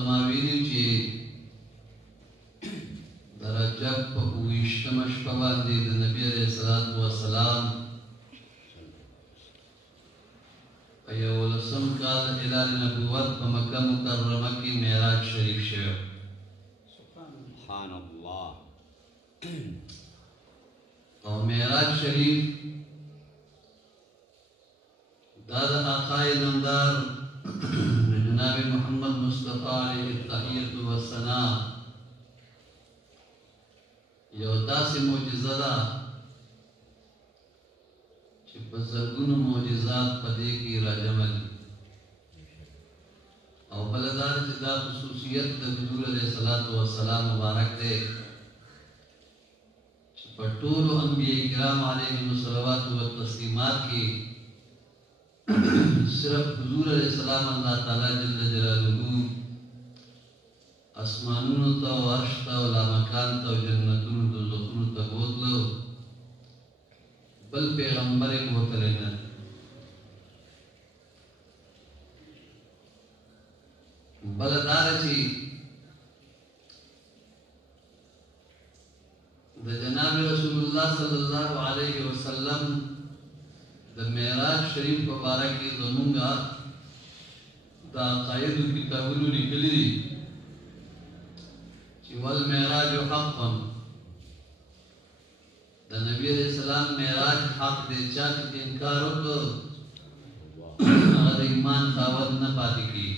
تماویلی چې د رجب په 28مه شپه باندې د نبي علیه الصلاة والسلام په 11 کال هلال نبوت په مکه مکرمه کې معراج شریف شوی. سبحان الله. او معراج شریف دا د آقای نامدار جناب محمد مصطفی علیه التحیة والثناء یو داسې معجزه ده چې په زرګونو معجزات په دې کې راجمع دي. او بله دا چې دا خصوصیت د حضور علیه الصلاة والسلام مبارک دی چې په ټولو انبیاء کرام علیهم الصلوات والتسلیمات کې صرف حضور علیہ السلام اللہ تعالی جل جلالہ اسمانونو تا و عرش تا و لامکان تا و جنتونو تا زخونو تا بوتلو بل پیغمبر بوتلینا. بل دارا چی دا جناب رسول اللہ صلی اللہ علیہ وسلم د معراج شریف په باره کې زمونږه د عقایدو کتابونو لیکلي دي چې والمعراج حقا د نبي علیه السلام معراج حق دی. چا چې انکار وکړ هغه د ایمان خاوند نه پاتې کېږي.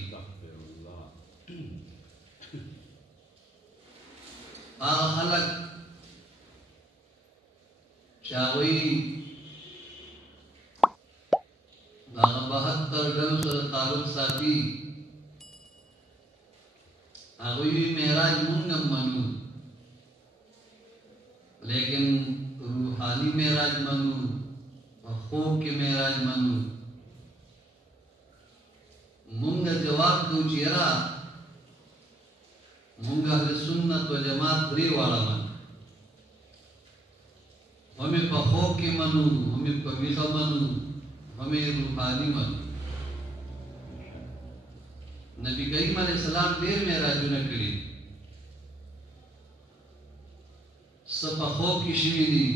هغه خلک چې هغوی دا 72 ډلو سره تعلق ساتي هغوی معراج مونږ منو لیکن روحانی معراج منو خوب کې معراج منو. مونږ جواب کوو چې یاره مونږ اهل سنت و جماعت درې واړه منو همې په خوب کې منو همې په ویښه منو ہمیں روحانی من. نبی کریم علیہ السلام دیر معراجونه کړي صفه خوب کې شوي دي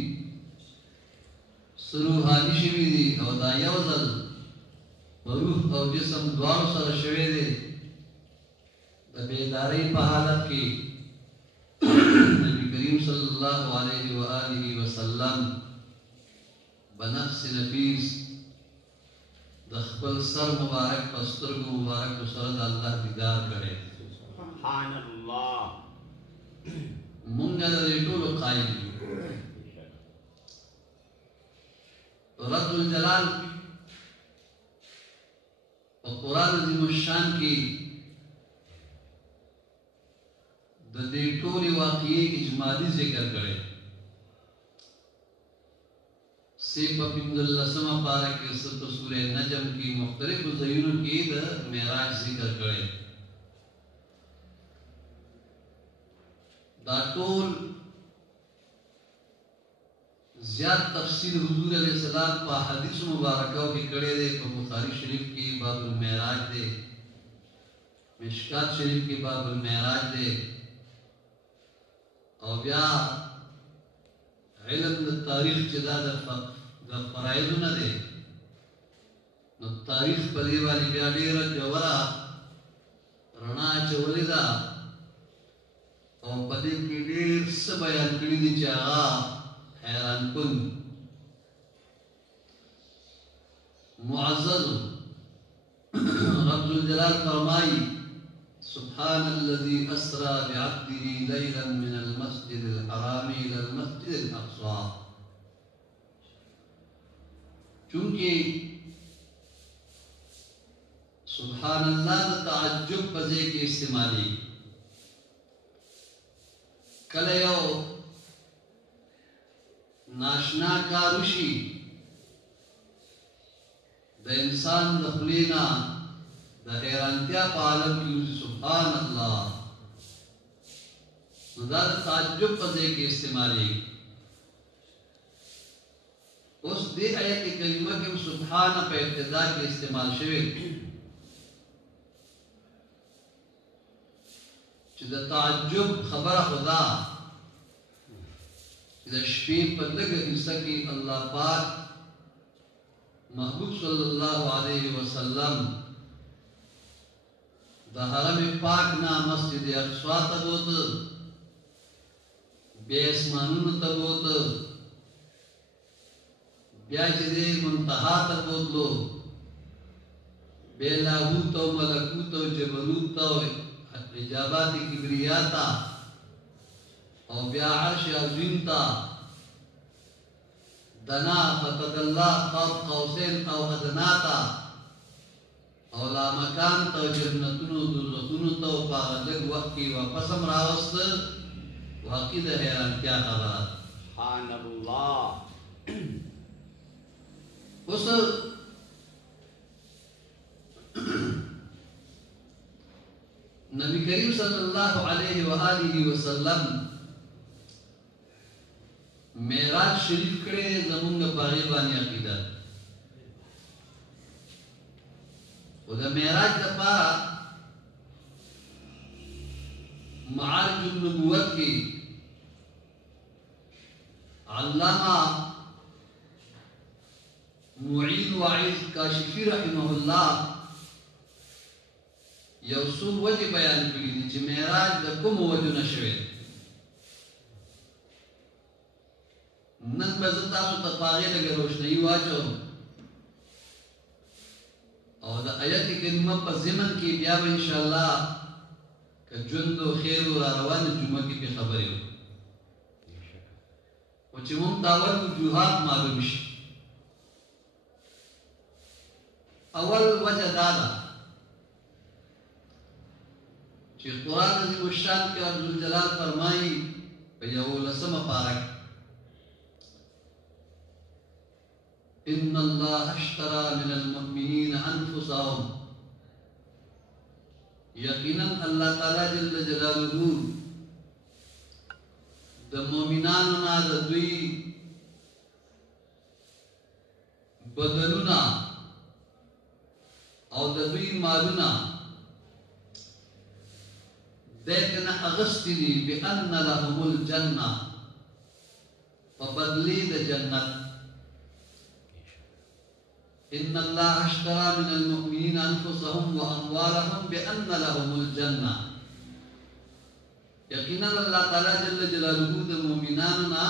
روحانی شوي دي او دا یو ځل روح او جسم دواړو سره شوي دي د بیدارۍ په حالت کې نبی کریم صلی الله علیه و آله وسلم بنفس نفیس د خپل سر مبارک په سترګو مبارک سره د الله دیدار کړي. سبحان الله. مونږ د دې ټولو قائل یو. رب الجلال په قرآن عظیم الشان کې د دې ټولې واقعې اجمالي ذکر کړي. سیپا پندلسمہ پارا کے ست سورہ نجم کی مختلف ځایونو کې د معراج ذکر کړي. دا ټول زیات تفصیل حضور علیہ السلام په حدیث مبارکو کې کړي دي. په بخاری شریف کې باب المعراج دی، مشکات شریف کې باب المعراج دی، او بیا علم د تاریخ چې دا د فرایضو نه دی نو تاریخ په دې باندې بیا ډېره ژوره رڼا اچولې ده او په دې کې ډېر څه بیان کړي دي چې هغه حیران کن. معزز رب الجلال فرمائی سبحان الذي اسرى بعبده ليلا من المسجد الحرام الى المسجد الاقصى. چونکہ سبحان اللہ تعجب پزے کے استعمالی کلیو ناشنا کاروشی د انسان د خلینا د حیرانتیا په عالم کې سبحان الله نو دا تعجب پزے کے استعمالی. اس دې آیت کریمه کې سبحان په ابتدا کې استعمال شوی چې د تعجب خبره خدا د شپې په لږه حصه کې الله پاک محبوب صلی الله علیه وسلم د حرم پاک نه مسجد اقصی ته بوته، بیا اسمانونو ته بوته، بیا چې د منتها ته بوتلو، بیا لاهوت او ملکوت او جبروت او اجابات کبریا ته، او بیا عرش عظیم ته، دنا فتدلی قاب قوسین او ادنا ته، او لا مکان ته، جنتونو دوزخونو ته، او په هغه لږ وخت کې واپس هم راوسته. واقعي د حیرانتیا خبره. سبحان الله. اوس نبی کریم صلی الله علیه و آله وسلم معراج شریف کړي زمونږ په هغې باندې عقیده. او د معراج دپاره معارج النبوت کې علامه معین وعیز کاشفی رحمه الله یو څو وجې بیان کړي دي چې معراج د کومو وجو نه شوی. نن به زه تاسو ته په هغې لږه روشنایي واچوم او د آیت کریمه په ضمن کې بیا به انشاءالله که ژوند و خیر و را روانه جمعه کې پې خبرې وکړو، خو چې موږ ته اول وجوهات معلوم شي. اول وجه دا ده چې قرآن عظیم الشان کې عبدالجلال فرمایي په 11مه پاره کې ان الله اشترى من المؤمنين انفسهم، یقینا الله تعالی جل جلاله د مؤمنانو نه د دوی بدنونه او د دوی مالونه دیکنه اغسطی دی بأن لهم الجنة فبدلی د جنت. ان الله اشترى من المؤمنين انفسهم واموالهم بأن لهم الجنة، یقینا الله تعالی جل جلاله د مؤمنانو نه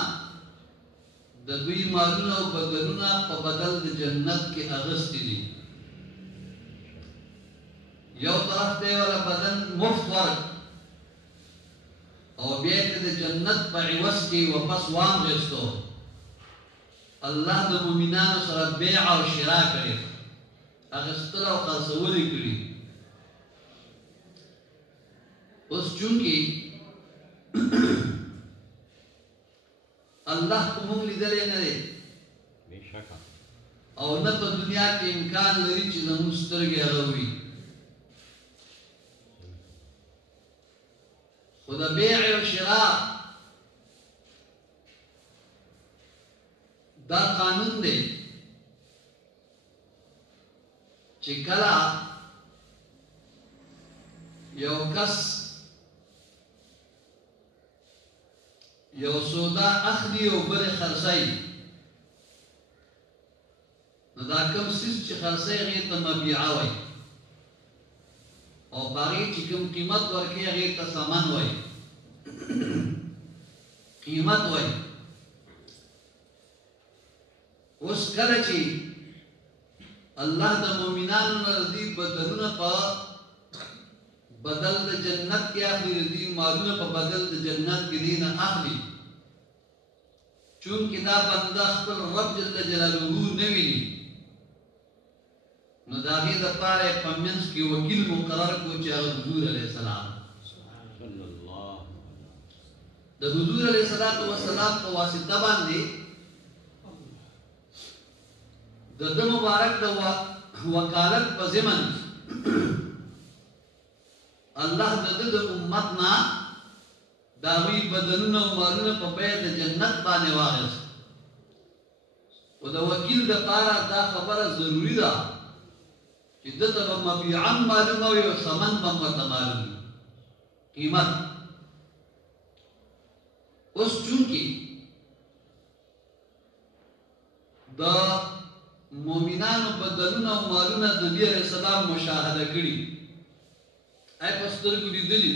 د دوی مالونه او بدنونه په بدل د جنت کې اغسطی دي. یو طرف ته ولا بدن مفت ورک او بیا ته د جنت په عوض کې واپس واغستو. الله د مؤمنانو سره بیع او شراء کړي، اغستل او خرڅول یې کړي. اوس چونکې الله خو موږ لیدلی نه دی او نه په دنیا کې امکان لري چې زموږ سترګې هغه وویني، خو د بیع او شراء دا قانون دی چې کله یو کس یو سودا اخلي او بل خرڅوي، نو دا کوم څیز چې خرڅوي هغې ته مبیعه وایي او په هغې چې کوم قیمت ورکوي هغې ته ثمن وایي، قیمت وایي. اوس کله چې الله د مؤمنانو نه د دوی بدلونه په بدل د جنت کې اخلي، د دوی مالونه په بدل د جنت کې دی نه اخلي، چونکې دا بنده خپل رب جل جلاله نه ویني، نو د هغې دپاره یې په منځ کې وکیل مقرر کړو چې هغه حضور علیه السلام د حضور علیه السلام په واسطه باندې د ده مبارک د وکالت په ضمن الله د ده د امت نه د هغوی بدنونه او مالونه په بیه د جنت باندې واخیست. خو د وکیل دپاره دا خبره ضروري ده چې ده ته به مبیعا معلومه وي او ثمن به هم ورته معلوم وي، قیمت اوس چونکی د مومنانو بدلونه او مالونه د نبی علیہ السلام مشاهده کړي ای په سترګو لیدلي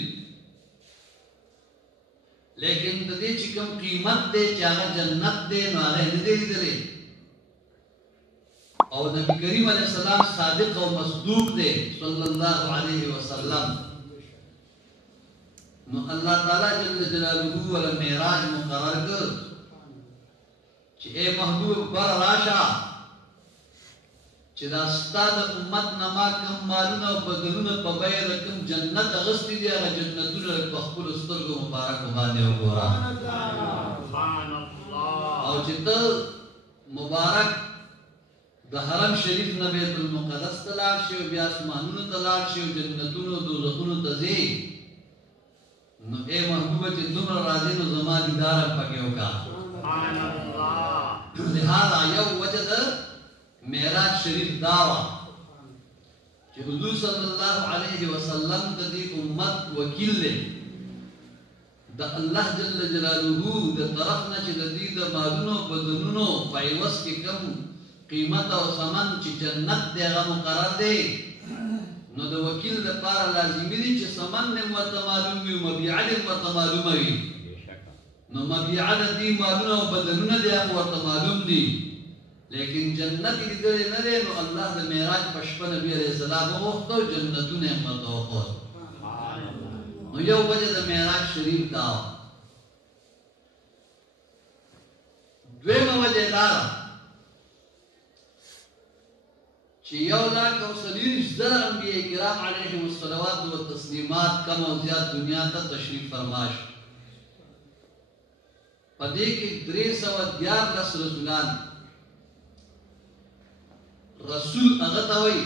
لیکن د دې چې کوم قیمت دی چې هغه جنت دی نو هغه نه دی لیدلی او نبی کریم علیہ السلام صادق او مصدوق دی صلی الله علیه وسلم نو الله تعالی جل جلاله ول معراج مقرر کړ چې اے محبوب بر راشه چې دا ستاد امت نما کم مالونه او بدلونه په بیه د کوم جنت اغستی دی هغه جنتونه په خپل سترګو مبارک باندې وګوره سبحان الله او چې ته مبارک د حرم شریف نه بیت المقدس ته لاړ شي او بیا اسمانونو ته لاړ شي او جنتونو دوزخونو ته ځې نو اے محبوب چې دومره راځي نو زما دیدار پکې وکړه سبحان الله لہذا یو وجه د معراج شریف داوا چې حضور صلی الله علیه وسلم د دې امت وکیل دی د الله جل جلاله د طرف نه چې د دې د مالونو بدنونو په عوض کې کم قیمت او ثمن چې جنت دی هغه مقرر دی نو د وکیل لپاره لازمي دي چې ثمن نه معلوم وي مبيع نه معلوم وي نو مبيع د دې مالونو او بدنونو دی هغه ورته معلوم دي لیکن جنت لیدل نه دی نو الله د معراج په شپه نبی علیہ السلام وغوښتو جنتونه مرته وخت نو یو وجه د معراج شریف دا دویمه وجه دا چې یو لاک او سلیریش زر انبیاء کرام علیهم الصلوات والتسلیمات کم او زیات دنیا ته تشریف فرماش پدې کې 314 رسولان رسول هغه ته وایي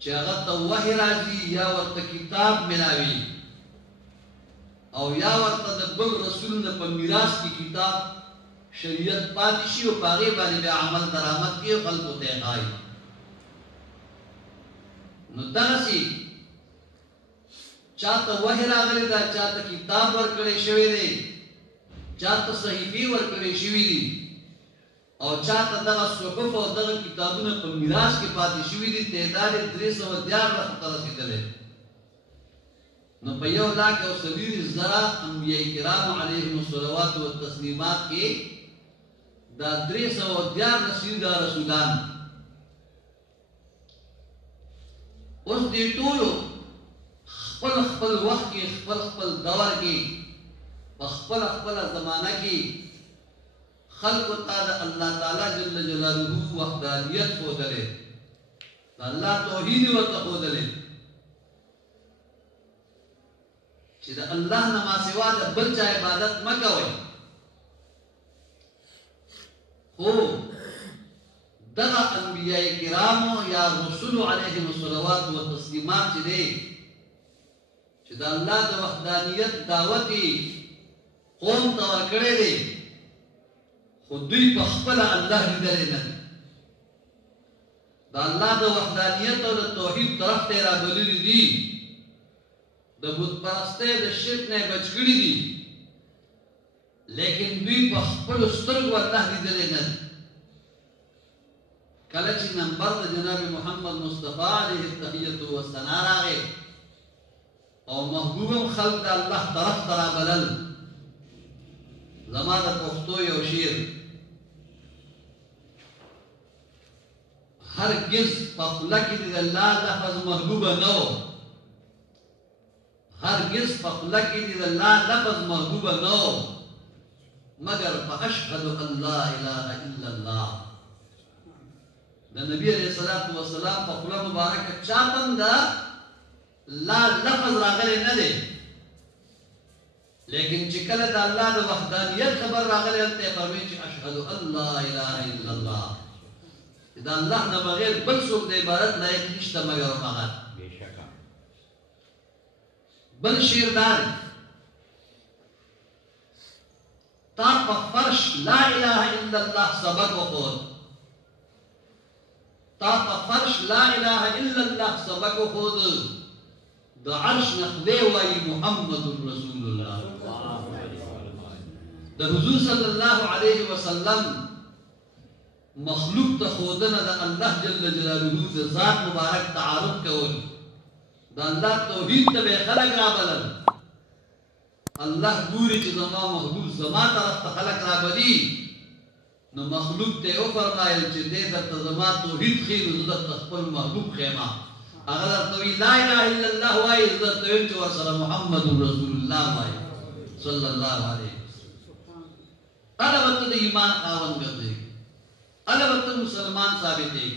چې هغه ته وحی راځي یا ورته کتاب ملاوي او یا ورته د بل رسول نه په میراث کې کتاب شریعت پاتې شي او هغه باندې به عمل درآمد کې خلکو ته غاي نو داسي چاته وحی راغلی دا چاته کتاب ورکړی شوی دی چاته صحیفه ورکړی شوی دی او چاته دغه صحف او دغه کتابونه په میراث کې پاتې شوی دي تعداد 314 ته رسیدلې نو په یو لاک او 300,000 انبیاء کرام علیهم الصلوات والتسلیمات کې دا 314 رسولان اوس دې ټولو خپل وخت کې خپل دور کې په خپل زمانہ کې خلق تعالی الله تعالی جل جلاله وحدانیت کو دلے الله توحید ورته کو دلے چې د الله نه ما سوا د بل چا عبادت مکوئ خو دغه انبیاء کرام یا رسول علیهم الصلوات والتسلیمات چې دي چې د الله د وحدانیت دعوت قوم ته ورکړي دي خودی په خپل الله لیدل نه دا الله د وحدانیت او د توحید طرف ته راغلي دي د بت پرسته د شرک نه بچ کړي دي لیکن دوی په خپل سترګو الله لیدل نه کله چې نمبر د جناب محمد مصطفی علیه التحیه والثناء راغی او محبوب خلق د الله طرف ته راغلل زما د پښتو یو شعر هرگز پخلا کې د الله لفظ محبوب نو هرگز پخلا کې د الله لفظ محبوب نو مگر فاشهد ان لا اله الا الله د نبی علیہ الصلوۃ والسلام په خلا مبارکه چاپن دا لا لفظ راغلی نه دی لیکن چې کله د الله د وحدانیت خبر راغلی ته فرمایي چې اشهد ان لا اله الا الله دا الله نه بغیر بل څوک د عبادت لایق نشته مگر هغه بشکا بل شعر دار تا په فرش لا اله الا الله سبق وخود تا په فرش لا اله الا الله سبق وخود द अर्श नखदे वाई मुहम्मदुर रसूलुल्लाह द हुजूर सल्लल्लाहु अलैहि वसल्लम मखलूक त खोदना द अल्लाह जल्ल जलालुहु द ज़ात मुबारक तारुफ कवल द अल्लाह तौहीद त बे खलक रा बलल अल्लाह पूरी च जमा महबूब जमा तरफ त खलक रा बली न मखलूक ते ओ फरमायल च दे द जमा तौहीद खीर द तखपल महबूब खेमा अगर तो ला इलाहा इल्लल्लाह व इज्जत तो च वसल मुहम्मदुर रसूलुल्लाह सल्लल्लाहु अलैहि अला वक्त ईमान खावन कर दे अला वक्त मुसलमान साबित है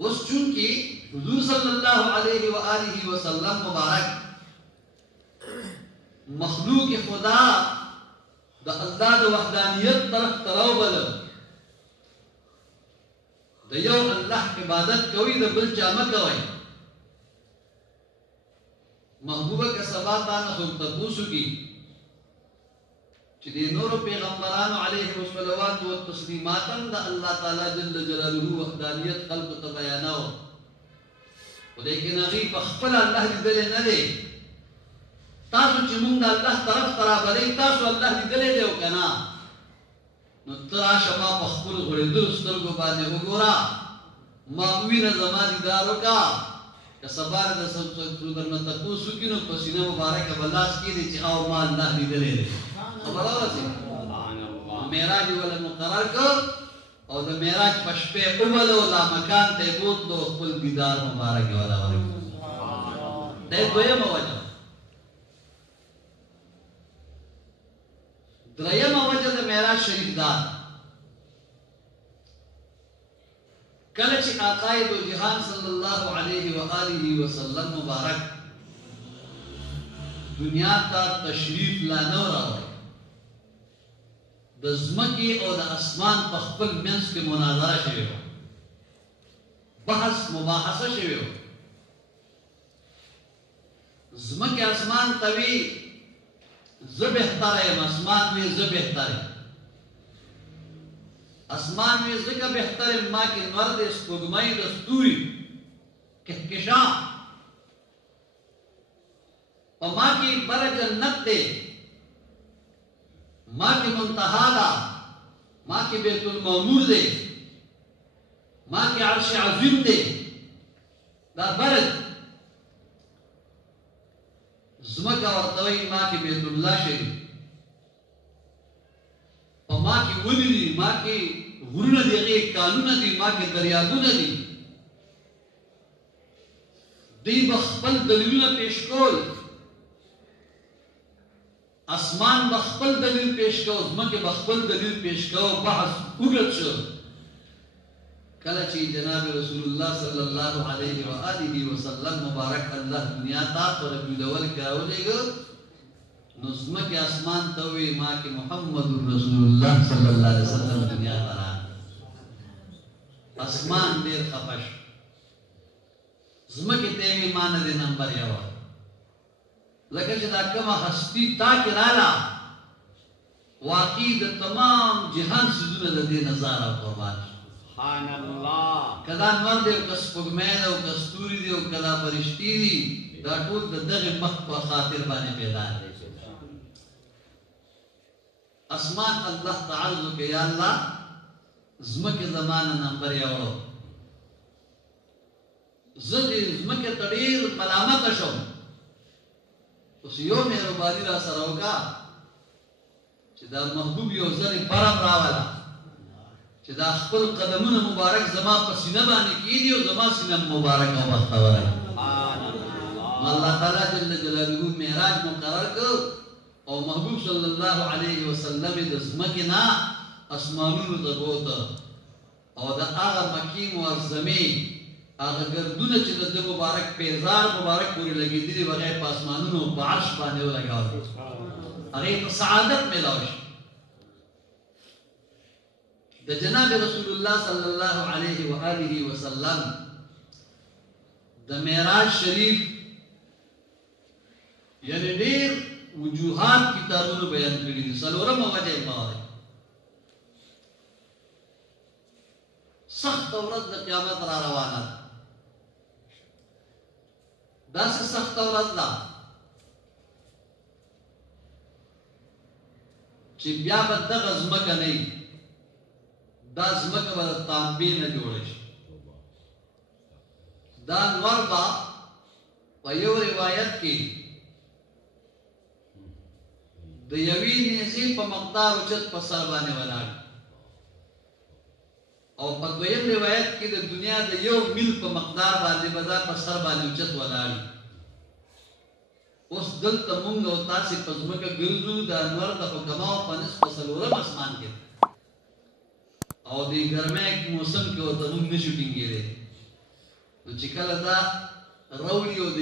उस चूंकि हुजूर सल्लल्लाहु अलैहि व आलिहि वसल्लम मुबारक मखलूक खुदा द अल्लाह द वहदानियत तरफ तरावबल द यौ अल्लाह इबादत कोई द बल चाम कोई महबूबा के सबाता न खुद तपूसु की चिदे नूर पैगंबरान अलैहि वसल्लम व तस्लीमातन द अल्लाह ताला जल्ल जलालुहु वहदानियत खल्क त बयानाओ लेकिन अगी बखपल अल्लाह दिले न दे तासु चिमुंग अल्लाह तरफ तरा बले तासु अल्लाह दिले देव कना न तरा शमा बखपल घोड़े दुरुस्तर को बाने उगोरा मावी न जमा दीदारो का कसबार द सब सुदर न तपूसु की न पसीना मुबारक बलास की दे चाओ मा अल्लाह दिले दे बराबर से मेराज वाला मुकर्रर कर और द मेराज पशपे उमलो ला मकान ते बोत लो कुल दीदार मुबारक वाला वाला दे दोये मवजह द्रयम वजह द मेराज शरीफ दार कलच आकाए दो जहान सल्लल्लाहु अलैहि व आलिहि वसल्लम मुबारक दुनिया का तशरीफ लाना रहा दज़मकी और द आसमान पखपल मेंस के मुनाज़रा शवे हो बहस मुबाहसा शवे हो ज़मकी आसमान तवी ज़बेहतर है आसमान में ज़बेहतर है आसमान में ज़िका बेहतर है माँ के मर्द इस्कुगमाई दस्तूरी कहकशा और माँ की बर जन्नत दे माँ के मुंतहा दा माँ के बैतुल मामूर दे माँ के अर्श अज़ीम दे दा बरद ज़मका और तवई माँ के बैतुल्लाह शरीफ और माँ की वली दी माँ की गुरुना दी अगे कानूना दी माँ के दरियागुना दी दी बखपल दलीलुना पेशकोल आसमान बखपल दलील पेश करो ज़मके बखपल दलील पेश करो बहस उगत शो कलची जनाब रसूलुल्लाह सल्लल्लाहु अलैहि व आलिहि वसल्लम मुबारक अल्लाह दुनिया ता पर बिलवल करावलेगो नुज़्म के आसमान तवे माँ के मुहम्मदुर रसूलुल्लाह सल्लल्लाहु अलैहि वसल्लम दुनिया तरा आसमान देर खपश ज़्म के तेवी मान दे नंबर यावा लगे जदा कमा हस्ती ताकि लाला वाक़ई द तमाम जहान सुजुन दे नज़ारा कुर्बान सुभान अल्लाह कदा नवर दे कस पुगमैन और कस्तूरी दे कदा फरिश्ती दी दा टूल द दगे मख व खातिर बाने पैदा है आसमान अल्लाह ताला के या अल्लाह ज़म के ज़माना नंबर यावो ज़दी ज़म के तड़ीर मलामत शो उस यो मेहरबानी रा सरोगा चिदा महबूब यो जरी परम रावाला चिदा खपल कदमन मुबारक जमा पसीना बानी की दियो जमा सीना मुबारक और बख्तवर अल्लाह ताला जल्ल जलालुहु मेराज मुकर्रर को और महबूब सल्लल्लाहु अलैहि वसल्लम दज़मा के ना आसमानुन दबोत और द आगा मकीम और ज़मीन आगा गर्दुन चिद द मुबारक पेजार मुबारक पूरी लगी दिली बगैर पासमानुन बारिश बाने लगा अरे तो सआदत में लाश द जनाब रसूलुल्लाह सल्लल्लाहु अलैहि व आलिहि वसल्लम द मेराज शरीफ यानी ढेर वजूहात किताबों ने बयान करी सलोरम वजह बात सख्त औरत द क़यामत रा रवाना داسې سخته ورځ ده چې بیا به دغه ځمکه نه وي، دا ځمکه به د تانبې نه جوړه شي. دا انور به په یو روایت کې د یوې نیزې په مقدار اوچت په سر باندې ولاړ، او په دویم روایت کې د دنیا د یو میل په مقدار باندې به دا په سر باندې اوچت ولاړ. اوس دلته مونږ او تاسې په ځمکه ګرځو، د انور د حکماو په نس په څلورم اسمان کې، او د ګرمۍ موسم کې ورته مونږ نشو ټینګېدی. نو چې کله دا راوړي او د